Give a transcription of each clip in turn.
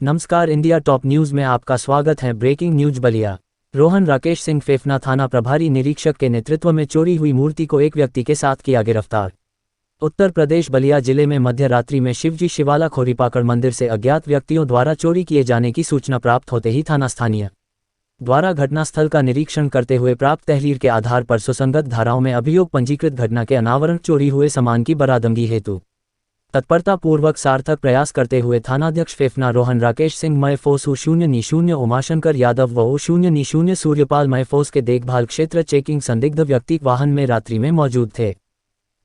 नमस्कार, India top news में आपका स्वागत है। Breaking news Ballia. रोहन राकेश सिंह फेफना थाना प्रभारी निरीक्षक के नेतृत्व में चोरी हुई मूर्ति को एक व्यक्ति के साथ किया गिरफ्तार। उत्तर प्रदेश बलिया जिले में मध्य रात्रि में शिवजी शिवाला खोरीपाकड़ मंदिर से अज्ञात व्यक्तियों द्वारा चोरी किए जाने की सूचना प्राप्त होते ही थाना स्थानीय द्वारा घटनास्थल का निरीक्षण करते हुए प्राप्त तहरीर के आधार पर सुसंगत धाराओं में अभियोग पंजीकृत घटना के अनावरण चोरी हुए सामान की बरामदगी हेतु तत्परतापूर्वक सार्थक प्रयास करते हुए थानाध्यक्ष फेफना रोहन राकेश सिंह मयफोस U0 उमाशंकर यादव व U0 सूर्यपाल मयफोस के देखभाल क्षेत्र चेकिंग संदिग्ध व्यक्ति वाहन में रात्रि में मौजूद थे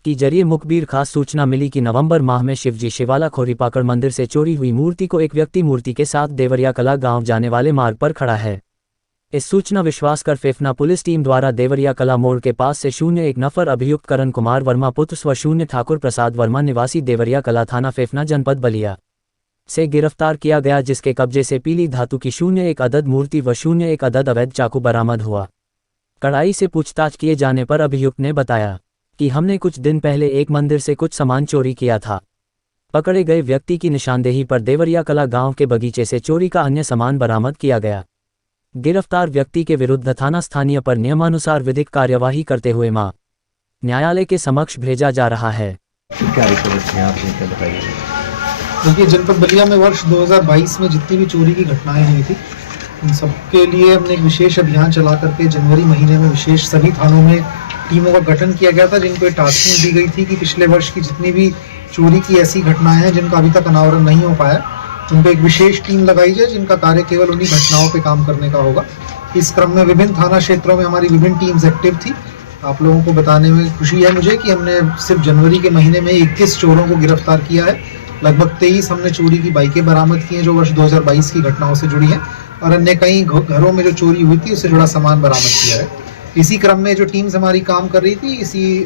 की जरिए मुखबिर खास सूचना मिली कि नवंबर माह में शिवजी शिवाला खोरीपाकड़ मंदिर से चोरी हुई मूर्ति को एक व्यक्ति मूर्ति के साथ देवरिया कला गांव जाने वाले मार्ग पर खड़ा है। इस सूचना विश्वास कर फेफना पुलिस टीम द्वारा देवरिया कला मोड़ के पास से 01 नफर अभियुक्त करण कुमार वर्मा पुत्र स्व 0 ठाकुर प्रसाद वर्मा निवासी देवरिया कला थाना फेफना जनपद बलिया से गिरफ्तार किया गया, जिसके कब्जे से पीली धातु की 01 अदद मूर्ति व 01 अदद अवैध चाकू बरामद हुआ। कड़ाई से पूछताछ किए जाने पर अभियुक्त ने बताया कि हमने कुछ दिन पहले एक मंदिर से कुछ सामान चोरी किया था। पकड़े गए व्यक्ति की निशानदेही पर देवरिया कला गांव के बगीचे से चोरी का अन्य सामान बरामद किया गया। गिरफ्तार व्यक्ति के विरुद्ध थाना स्थानीय पर नियमानुसार विधिक कार्यवाही करते हुए न्यायालय के समक्ष भेजा जा रहा है। क्या रिपोर्ट है आपने, क्या बताइए? देखिए, जनपद बलिया में वर्ष 2022 में जितनी भी चोरी की घटनाएं हुई थी, इन सबके लिए हमने एक विशेष अभियान चला करके जनवरी महीने में विशेष सभी थानों में टीमों का गठन किया गया था, जिनको टास्किंग दी गई थी कि पिछले वर्ष की जितनी भी चोरी की ऐसी घटनाएं हैं जिनका अभी तक अनावरण नहीं हो पाया, उनको एक विशेष टीम लगाई जाए जिनका कार्य केवल उन्हीं घटनाओं पे काम करने का होगा। इस क्रम में विभिन्न थाना क्षेत्रों में हमारी विभिन्न टीम्स एक्टिव थी। आप लोगों को बताने में खुशी है मुझे कि हमने सिर्फ जनवरी के महीने में 21 चोरों को गिरफ्तार किया है। लगभग 23 हमने चोरी की बाइकें बरामद की हैं जो वर्ष 2022 की घटनाओं से जुड़ी हैं, और अन्य कई घरों में जो चोरी हुई थी उससे जुड़ा सामान बरामद किया है। इसी क्रम में जो टीम्स हमारी काम कर रही थी, इसी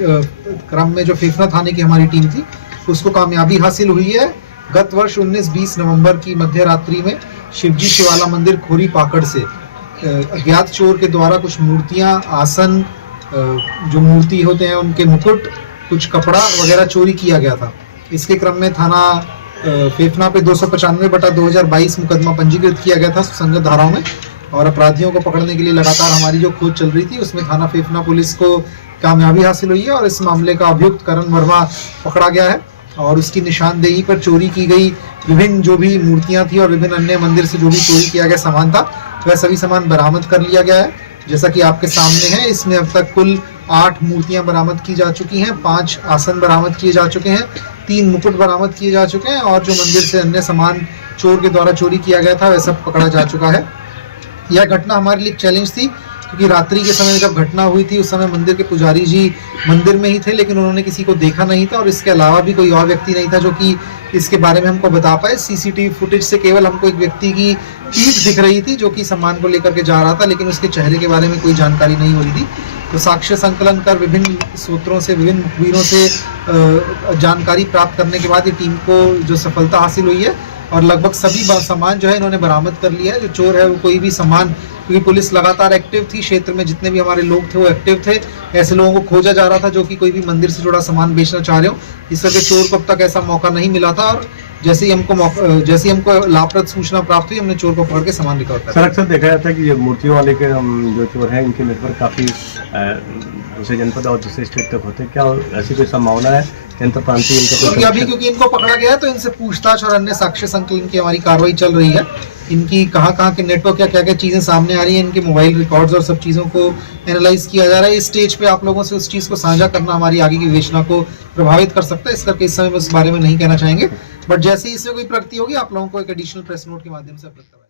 क्रम में जो फेफना थाने की हमारी टीम थी उसको कामयाबी हासिल हुई है। गत वर्ष 19-20 नवंबर की मध्य रात्रि में शिवजी शिवाला मंदिर खोरीपाकड़ से अज्ञात चोर के द्वारा कुछ मूर्तियां, आसन, जो मूर्ति होते हैं उनके मुकुट, कुछ कपड़ा वगैरह चोरी किया गया था। इसके क्रम में थाना फेफना पे 295/2022 मुकदमा पंजीकृत किया गया था सुसंगत धाराओं में, और अपराधियों को पकड़ने के लिए लगातार हमारी जो खोज चल रही थी उसमें थाना फेफना पुलिस को कामयाबी हासिल हुई है, और इस मामले का अभियुक्त करण वर्मा पकड़ा गया है, और उसकी निशानदेही पर चोरी की गई विभिन्न जो भी मूर्तियां थी और विभिन्न अन्य मंदिर से जो भी चोरी किया गया सामान था वह सभी सामान बरामद कर लिया गया है। जैसा कि आपके सामने है, इसमें अब तक कुल 8 मूर्तियां बरामद की जा चुकी हैं, 5 आसन बरामद किए जा चुके हैं, 3 मुकुट बरामद किए जा चुके हैं, और जो मंदिर से अन्य सामान चोर के द्वारा चोरी किया गया था वह सब पकड़ा जा चुका है। यह घटना हमारे लिए चैलेंज थी क्योंकि रात्रि के समय जब घटना हुई थी उस समय मंदिर के पुजारी जी मंदिर में ही थे, लेकिन उन्होंने किसी को देखा नहीं था, और इसके अलावा भी कोई और व्यक्ति नहीं था जो कि इसके बारे में हमको बता पाए। सीसीटीवी फुटेज से केवल हमको एक व्यक्ति की पीठ दिख रही थी जो कि सामान को लेकर के जा रहा था, लेकिन उसके चेहरे के बारे में कोई जानकारी नहीं हो रही थी। तो साक्ष्य संकलन कर विभिन्न सूत्रों से, विभिन्न मुखबिरों से जानकारी प्राप्त करने के बाद ये टीम को जो सफलता हासिल हुई है, और लगभग सभी सामान जो है इन्होंने बरामद कर लिया है। जो चोर है वो कोई भी सामान, क्योंकि पुलिस लगातार एक्टिव थी, क्षेत्र में जितने भी हमारे लोग थे वो एक्टिव थे, ऐसे लोगों को खोजा जा रहा था जो कि कोई भी मंदिर से जुड़ा सामान बेचना चाह रहे हो। इस करके चोर को अब तक ऐसा मौका नहीं मिला था, और जैसे ही हमको लाभप्रद सूचना प्राप्त हुई हमने चोर को पकड़ के सामान रिकवर कर। सर, अक्सर देखा जाता है कि ये मूर्तियों वाले के जो चोर हैं इनके नेटवर्क काफ़ी दूसरे जनपद और दूसरे स्टेट तक होते हैं, क्या ऐसी कोई संभावना है जनता प्रांतीय इनका? अभी क्योंकि इनको पकड़ा गया है तो इनसे पूछताछ और अन्य साक्ष्य संकलन की हमारी कार्रवाई चल रही है। इनकी कहाँ के नेटवर्क या क्या क्या चीज़ें सामने आ रही हैं, इनके मोबाइल रिकॉर्ड्स और सब चीज़ों को एनालाइज किया जा रहा है। इस स्टेज पे आप लोगों से उस चीज़ को साझा करना हमारी आगे की विवेचना को प्रभावित कर सकता है, इस करके इस समय में उस बारे में नहीं कहना चाहेंगे, बट जैसे ही इसमें कोई प्रगति होगी आप लोगों को एक एडिशनल प्रेस नोट के माध्यम से अवगत कराएंगे।